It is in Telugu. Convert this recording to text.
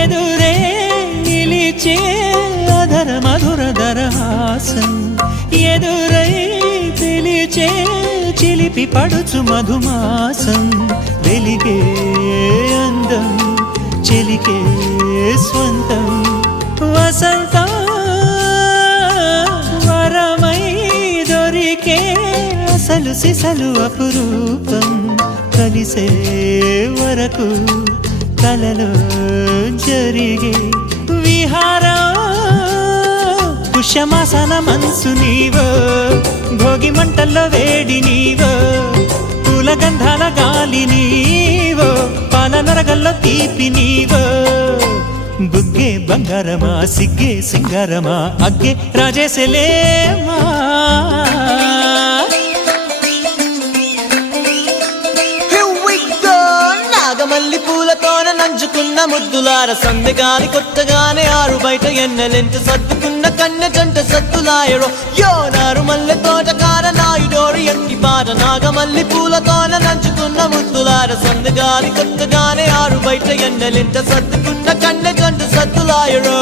ఎదురే నిలిచే అధర మధుర దరహాసం ఎదురై పిలిచే చిలిపి పడుచు మధుమాసం వెలిగే అందం చెలికే స్వంతం వసంతం వరమై దొరికే అసలు సిసలు అపురూపం కలిసే వరకు కలలో జరిగే విహారం పుష్యమాసన మనసు నీవో భోగి మంటల్లో వేడి నీవో పూల గంధాల గాలి నీవో పాల నరగల్లో తీపి నీవో బుగ్గే బంగారమా సిగ్గే సింగారమా అగ్గే రాజేసలేమా మల్లి పూలతోన నంచుకున్న ముద్దులార సందెగాని కొత్తగానే ఆరు బయట ఎన్నెలెంట సర్దుకున్న కన్నె జంట సత్తులాయరో యోనారు మల్లె తోటకార నాయుడోరు ఎట్టి పాట నాగమల్లి పూలతోన నంచుకున్న ముద్దులార సందెగాని కొత్తగానే ఆరు బయట ఎన్నెలెంట సర్దుకున్న కన్నె జంట సత్తులాయరో